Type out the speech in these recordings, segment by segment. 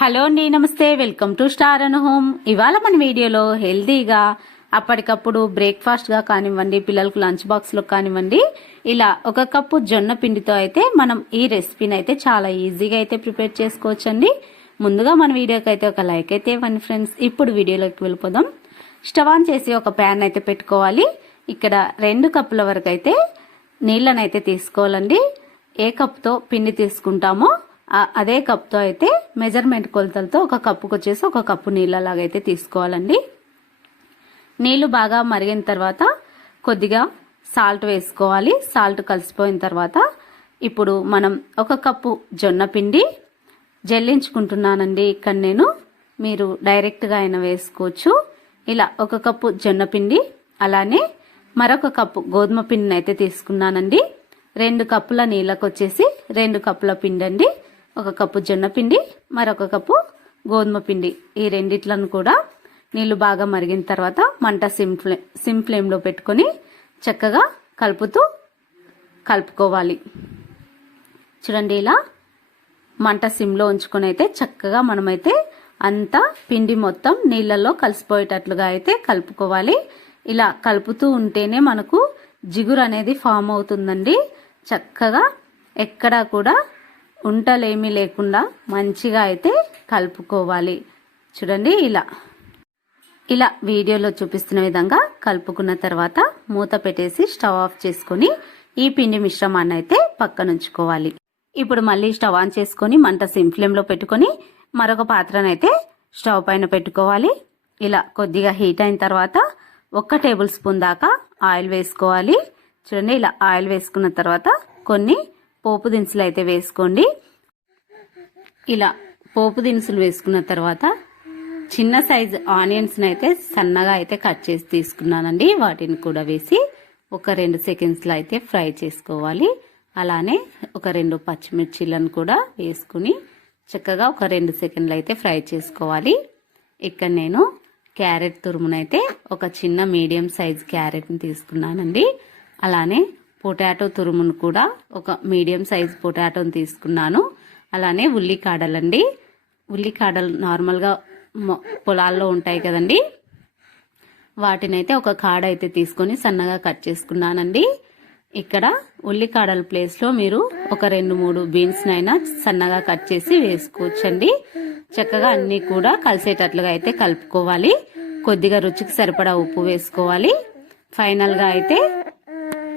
Hello అండి నమస్తే. Welcome to star an home. ఇవాళ మన వీడియోలో హెల్తీగా అప్పటికప్పుడు బ్రేక్ఫాస్ట్గా కానివ్వండి పిల్లలకు లంచ్ బాక్స్లో కానివ్వండి ఇలా ఒక కప్పు జొన్న పిండితో అయితే మనం ఈ రెసిపీని అయితే చాలా ఈజీగా అయితే ప్రిపేర్ చేసుకోవచ్చండి. ముందుగా మన వీడియోకి అయితే ఒక లైక్ అయితే ఇవ్వండి ఫ్రెండ్స్. ఇప్పుడు వీడియోలోకి వెళ్ళిపోదాం. స్టవ్ ఆన్ చేసి ఒక ప్యాన్ అయితే పెట్టుకోవాలి. ఇక్కడ రెండు కప్పుల వరకు అయితే నీళ్ళనైతే తీసుకోవాలండి. ఏ కప్తో పిండి తీసుకుంటామో అదే కప్తో అయితే మెజర్మెంట్ కొలతలతో ఒక కప్పుకు వచ్చేసి ఒక కప్పు నీళ్ళలాగా అయితే తీసుకోవాలండి. నీళ్ళు బాగా మరిగిన తర్వాత కొద్దిగా సాల్ట్ వేసుకోవాలి. సాల్ట్ కలిసిపోయిన తర్వాత ఇప్పుడు మనం ఒక కప్పు జొన్న పిండి జల్లించుకుంటున్నానండి. ఇక్కడ నేను మీరు డైరెక్ట్గా అయినా వేసుకోవచ్చు. ఇలా ఒక కప్పు జొన్న పిండి అలానే మరొక కప్పు గోధుమ పిండిని అయితే తీసుకున్నానండి. రెండు కప్పుల నీళ్ళకు వచ్చేసి రెండు కప్పుల పిండి అండి ఒక కప్పు జొన్న పిండి మరొక కప్పు గోధుమ పిండి. ఈ రెండిట్లను కూడా నీళ్ళు బాగా మరిగిన తర్వాత మంట సిమ్ ఫ్లే సిమ్ ఫ్లేమ్లో పెట్టుకొని చక్కగా కలుపుతూ కలుపుకోవాలి. చూడండి ఇలా మంట సిమ్లో ఉంచుకొని అయితే చక్కగా మనమైతే అంతా పిండి మొత్తం నీళ్ళల్లో కలిసిపోయేటట్లుగా అయితే కలుపుకోవాలి. ఇలా కలుపుతూ ఉంటేనే మనకు జిగురు అనేది ఫామ్ అవుతుందండి. చక్కగా ఎక్కడా కూడా ఉంటలేమీ లేకుండా మంచిగా అయితే కలుపుకోవాలి. చూడండి ఇలా. ఇలా వీడియోలో చూపిస్తున్న విధంగా కలుపుకున్న తర్వాత మూత పెట్టేసి స్టవ్ ఆఫ్ చేసుకొని ఈ పిండి మిశ్రమాన్ని అయితే పక్కన ఉంచుకోవాలి ఇప్పుడు మళ్ళీ స్టవ్ ఆన్ చేసుకొని మంట సిమ్ ఫ్లేమ్లో పెట్టుకొని మరొక పాత్రనైతే స్టవ్ పైన పెట్టుకోవాలి. ఇలా కొద్దిగా హీట్ అయిన తర్వాత ఒక్క టేబుల్ స్పూన్ దాకా ఆయిల్ వేసుకోవాలి. చూడండి ఇలా ఆయిల్ వేసుకున్న తర్వాత కొన్ని పోపు దినుసులు అయితే వేసుకోండి. ఇలా పోపు దినుసులు వేసుకున్న తర్వాత చిన్న సైజ్ ఆనియన్స్ అయితే సన్నగా అయితే కట్ చేసి తీసుకున్నానండి. వాటిని కూడా వేసి ఒక రెండు సెకండ్స్లో అయితే ఫ్రై చేసుకోవాలి. అలానే ఒక రెండు పచ్చిమిర్చీలను కూడా వేసుకుని చక్కగా ఒక రెండు సెకండ్లు అయితే ఫ్రై చేసుకోవాలి. ఇక్కడ నేను క్యారెట్ తురుమునైతే ఒక చిన్న మీడియం సైజ్ క్యారెట్ని తీసుకున్నానండి. అలానే పొటాటో తురుమును కూడా ఒక మీడియం సైజ్ పొటాటోని తీసుకున్నాను. అలానే ఉల్లికాడలండి. ఉల్లికాడలు నార్మల్గా పొలాల్లో ఉంటాయి కదండి. వాటినైతే ఒక కాడ అయితే తీసుకొని సన్నగా కట్ చేసుకున్నానండి. ఇక్కడ ఉల్లికాడల ప్లేస్లో మీరు ఒక రెండు మూడు బీన్స్నైనా సన్నగా కట్ చేసి వేసుకోవచ్చండి. చక్కగా అన్నీ కూడా కలిసేటట్లుగా అయితే కలుపుకోవాలి. కొద్దిగా రుచికి సరిపడా ఉప్పు వేసుకోవాలి. ఫైనల్గా అయితే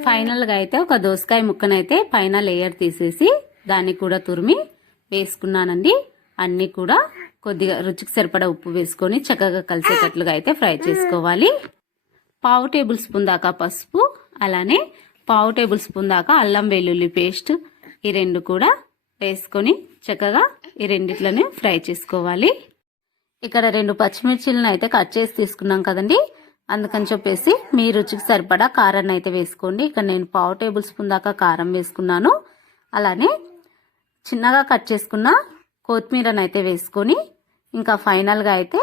ఫైనల్గా అయితే ఒక దోసకాయ ముక్కనైతే పైన లేయర్ తీసేసి దాన్ని కూడా తురిమి వేసుకున్నానండి. అన్నీ కూడా కొద్దిగా రుచికి సరిపడా ఉప్పు వేసుకొని చక్కగా కలిసేటట్లుగా అయితే ఫ్రై చేసుకోవాలి. పావు టేబుల్ స్పూన్ దాకా పసుపు అలానే పావు టేబుల్ స్పూన్ దాకా అల్లం వెల్లుల్లి పేస్ట్ ఈ రెండు కూడా వేసుకొని చక్కగా ఈ రెండిట్లని ఫ్రై చేసుకోవాలి. ఇక్కడ రెండు పచ్చిమిర్చిలను అయితే కట్ చేసి తీసుకున్నాం కదండి. అందుకని చెప్పేసి మీ రుచికి సరిపడా కారాన్ని అయితే వేసుకోండి. ఇక్కడ నేను పావు టేబుల్ స్పూన్ దాకా కారం వేసుకున్నాను. అలానే చిన్నగా కట్ చేసుకున్న కొత్తిమీరను అయితే వేసుకొని ఇంకా ఫైనల్గా అయితే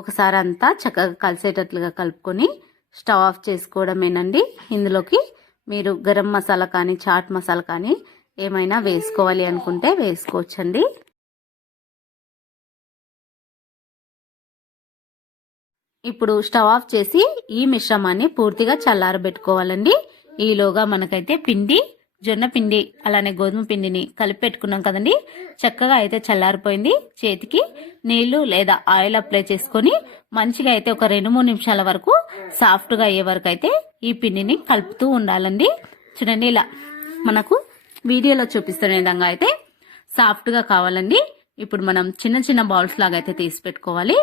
ఒకసారి అంతా చక్కగా కలిసేటట్లుగా కలుపుకొని స్టవ్ ఆఫ్ చేసుకోవడమేనండి. ఇందులోకి మీరు గరం మసాలా కానీ చాట్ మసాలా కానీ ఏమైనా వేసుకోవాలి అనుకుంటే వేసుకోవచ్చండి. ఇప్పుడు స్టవ్ ఆఫ్ చేసి ఈ మిశ్రమాన్ని పూర్తిగా చల్లారబెట్టుకోవాలండి. ఈలోగా మనకైతే పిండి జొన్న పిండి అలానే గోధుమ పిండిని కలిపి పెట్టుకున్నాం కదండి. చక్కగా అయితే చల్లారిపోయింది చేతికి. నీళ్ళు లేదా ఆయిల్ అప్లై చేసుకొని మంచిగా అయితే ఒక రెండు మూడు నిమిషాల వరకు సాఫ్ట్గా అయ్యే వరకు అయితే ఈ పిండిని కలుపుతూ ఉండాలండి. చూడండి ఇలా మనకు వీడియోలో చూపిస్తున్న విధంగా అయితే సాఫ్ట్గా కావాలండి. ఇప్పుడు మనం చిన్న చిన్న బౌల్స్ లాగా అయితే తీసి పెట్టుకోవాలి.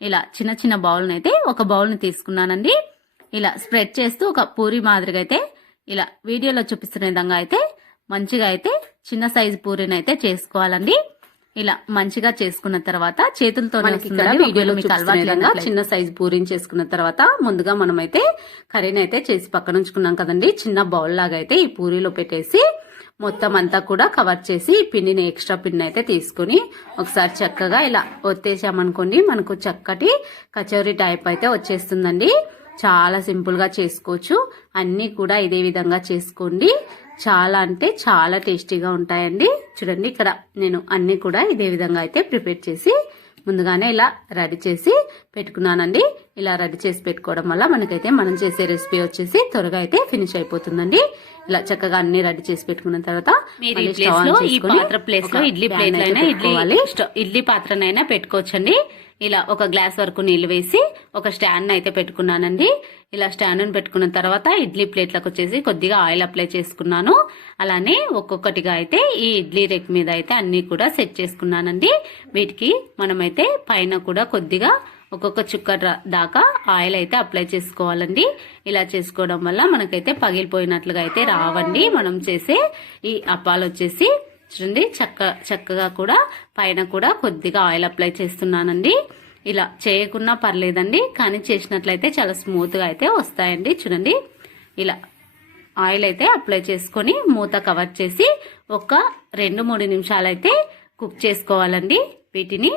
ఇలా చిన్న చిన్న బౌల్ని అయితే ఒక బౌల్ని తీసుకున్నానండి. ఇలా స్ప్రెడ్ చేస్తూ ఒక పూరి మాదిరిగా అయితే ఇలా వీడియోలో చూపిస్తున్న విధంగా అయితే మంచిగా అయితే చిన్న సైజు పూరిని అయితే చేసుకోవాలండి. ఇలా మంచిగా చేసుకున్న తర్వాత చేతులతో వీడియోలో మీకు అలవాటు విధంగా చిన్న సైజు పూరిని చేసుకున్న తర్వాత ముందుగా మనమైతే కర్రీని అయితే చేసి పక్కన ఉంచుకున్నాం కదండి. చిన్న బౌల్ లాగా అయితే ఈ పూరిలో పెట్టేసి మొత్తం అంతా కూడా కవర్ చేసి ఈ పిండిని ఎక్స్ట్రా పిండిని అయితే తీసుకొని ఒకసారి చక్కగా ఇలా ఒత్తేసామనుకోండి మనకు చక్కటి కచోరీ టైప్ అయితే వచ్చేస్తుందండి. చాలా సింపుల్గా చేసుకోవచ్చు. అన్నీ కూడా ఇదే విధంగా చేసుకోండి. చాలా అంటే చాలా టేస్టీగా ఉంటాయండి. చూడండి ఇక్కడ నేను అన్నీ కూడా ఇదే విధంగా అయితే ప్రిపేర్ చేసి ముందుగానే ఇలా రెడీ చేసి పెట్టుకున్నానండి. ఇలా రెడీ చేసి పెట్టుకోవడం వల్ల మనకైతే మనం చేసే రెసిపీ వచ్చేసి త్వరగా అయితే ఫినిష్ అయిపోతుందండి. ఇలా చక్కగా అన్ని రెడీ చేసి పెట్టుకున్న తర్వాత ఈ ప్లేస్ పాత్ర లో ఇడ్లీ ప్లేట్ ఇడ్లీ ఇడ్లీ పాత్రనైనా పెట్టుకోవచ్చండి. ఇలా ఒక గ్లాస్ వరకు నీళ్ళు వేసి ఒక స్టాండ్ అయితే పెట్టుకున్నానండి. ఇలా స్టాండ్ను పెట్టుకున్న తర్వాత ఇడ్లీ ప్లేట్లకు వచ్చేసి కొద్దిగా ఆయిల్ అప్లై చేసుకున్నాను. అలానే ఒక్కొక్కటిగా అయితే ఈ ఇడ్లీ రెక్ మీద అయితే అన్ని కూడా సెట్ చేసుకున్నానండి. వీటికి మనమైతే పైన కూడా కొద్దిగా ఒక్కొక్క చుక్క దాకా ఆయిల్ అయితే అప్లై చేసుకోవాలండి. ఇలా చేసుకోవడం వల్ల మనకైతే పగిలిపోయినట్లుగా అయితే రావండి. మనం చేసే ఈ అప్పాలు వచ్చేసి చూడండి చక్క చక్కగా కూడా పైన కూడా కొద్దిగా ఆయిల్ అప్లై చేస్తున్నానండి. ఇలా చేయకున్నా పర్లేదండి కానీ చేసినట్లయితే చాలా స్మూత్గా అయితే వస్తాయండి. చూడండి. ఇలా ఆయిల్ అయితే అప్లై చేసుకొని మూత కవర్ చేసి ఒక రెండు మూడు నిమిషాలు అయితే కుక్ చేసుకోవాలండి వీటిని.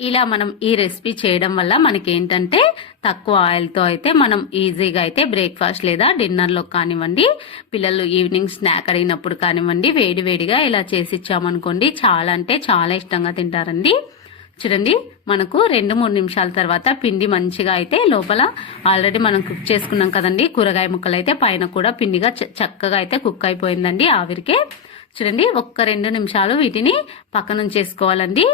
ఇలా మనం ఈ రెసిపీ చేయడం వల్ల మనకి ఏంటంటే తక్కువ ఆయిల్తో అయితే మనం ఈజీగా అయితే బ్రేక్ఫాస్ట్ లేదా డిన్నర్లో కానివ్వండి పిల్లలు ఈవినింగ్ స్నాక్ అడిగినప్పుడు కానివ్వండి వేడివేడిగా ఇలా చేసి ఇచ్చామనుకోండి చాలా అంటే చాలా ఇష్టంగా తింటారండి. చూడండి మనకు రెండు మూడు నిమిషాల తర్వాత పిండి మంచిగా అయితే లోపల ఆల్రెడీ మనం కుక్ చేసుకున్నాం కదండి కూరగాయ ముక్కలు అయితే పైన కూడా పిండిగా చ- చక్కగా అయితే కుక్ అయిపోయిందండి ఆవిరికే. చూడండి ఒక్క రెండు నిమిషాలు వీటిని పక్కన చేసుకోవాలండి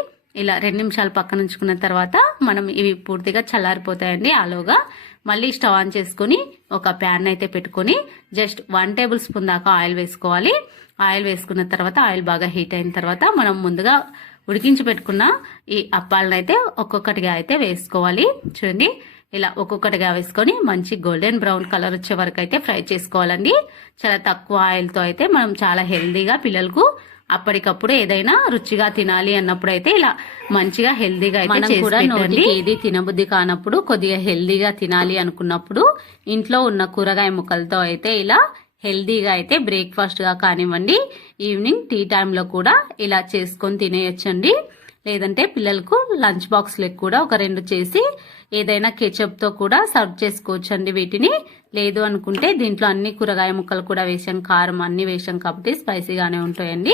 ఇలా రెండు నిమిషాలు పక్కన ఉంచుకున్న తర్వాత మనం ఇవి పూర్తిగా చల్లారిపోతాయండి ఆలోగా. మళ్ళీ స్టవ్ ఆన్ చేసుకొని ఒక ప్యాన్ అయితే పెట్టుకొని జస్ట్ వన్ టేబుల్ స్పూన్ దాకా ఆయిల్ వేసుకోవాలి. ఆయిల్ వేసుకున్న తర్వాత ఆయిల్ బాగా హీట్ అయిన తర్వాత మనం ముందుగా ఉడికించి పెట్టుకున్న ఈ అప్పాలనైతే ఒక్కొక్కటిగా అయితే వేసుకోవాలి. చూడండి ఇలా ఒక్కొక్కటిగా వేసుకొని మంచి గోల్డెన్ బ్రౌన్ కలర్ వచ్చే వరకు అయితే ఫ్రై చేసుకోవాలండి. చాలా తక్కువ ఆయిల్తో అయితే మనం చాలా హెల్దీగా పిల్లలకు అప్పటికప్పుడు ఏదైనా రుచిగా తినాలి అన్నప్పుడు అయితే ఇలా మంచిగా హెల్దీగా అయితే మనం కూడా. నోటికి ఏది తినబుద్ధి కానప్పుడు కొద్దిగా హెల్దీగా తినాలి అనుకున్నప్పుడు ఇంట్లో ఉన్న కూరగాయ ముక్కలతో అయితే ఇలా హెల్దీగా అయితే బ్రేక్ఫాస్ట్గా కానివ్వండి ఈవినింగ్ టీ టైంలో కూడా ఇలా చేసుకొని తినేయొచ్చండి లేదంటే పిల్లలకు లంచ్ బాక్స్లకు కూడా ఒక రెండు చేసి ఏదైనా కెచప్తో కూడా సర్వ్ చేసుకోవచ్చండి వీటిని. లేదు అనుకుంటే దీంట్లో అన్ని కూరగాయ ముక్కలు కూడా వేసాం కారం అన్ని వేసాం కాబట్టి స్పైసీగానే ఉంటాయండి.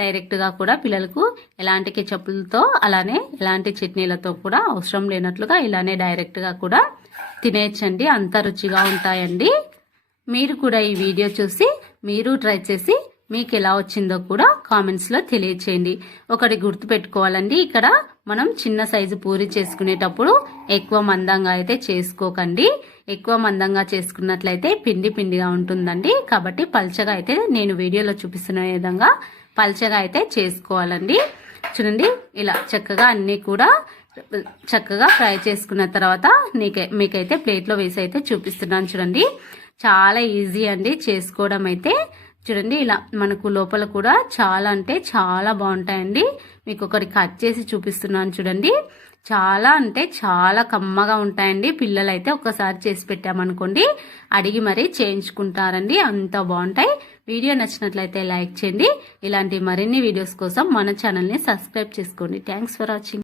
డైరెక్ట్గా కూడా పిల్లలకు ఎలాంటి కెచప్లతో అలానే ఎలాంటి చట్నీలతో కూడా అవసరం లేనట్లుగా ఇలానే డైరెక్ట్గా కూడా తినేయచ్చండి. అంత రుచిగా ఉంటాయండి. మీరు కూడా ఈ వీడియో చూసి మీరు ట్రై చేసి మీకు ఎలా వచ్చిందో కూడా కామెంట్స్లో తెలియచేయండి. ఒకటి గుర్తు పెట్టుకోవాలండి ఇక్కడ మనం చిన్న సైజు పూరి చేసుకునేటప్పుడు ఎక్కువ మందంగా అయితే చేసుకోకండి. ఎక్కువ మందంగా చేసుకున్నట్లయితే పిండి పిండిగా ఉంటుందండి. కాబట్టి పల్చగా అయితే నేను వీడియోలో చూపిస్తున్న విధంగా పల్చగా అయితే చేసుకోవాలండి. చూడండి ఇలా చక్కగా అన్నీ కూడా చక్కగా ఫ్రై చేసుకున్న తర్వాత నీకే మీకైతే ప్లేట్లో వేసి అయితే చూపిస్తున్నాను చూడండి. చాలా ఈజీ అండి చేసుకోవడం అయితే. చూడండి ఇలా మనకు లోపల కూడా చాలా అంటే చాలా బాగుంటాయండి. మీకు ఒకటి కట్ చేసి చూపిస్తున్నాను చూడండి. చాలా అంటే చాలా కమ్మగా ఉంటాయండి. పిల్లలైతే ఒకసారి చేసి పెట్టామనుకోండి అడిగి మరీ చేయించుకుంటారండి. అంత బాగుంటాయి. వీడియో నచ్చినట్లయితే లైక్ చేయండి. ఇలాంటి మరిన్ని వీడియోస్ కోసం మన ఛానల్ని సబ్స్క్రైబ్ చేసుకోండి. Thanks for watching.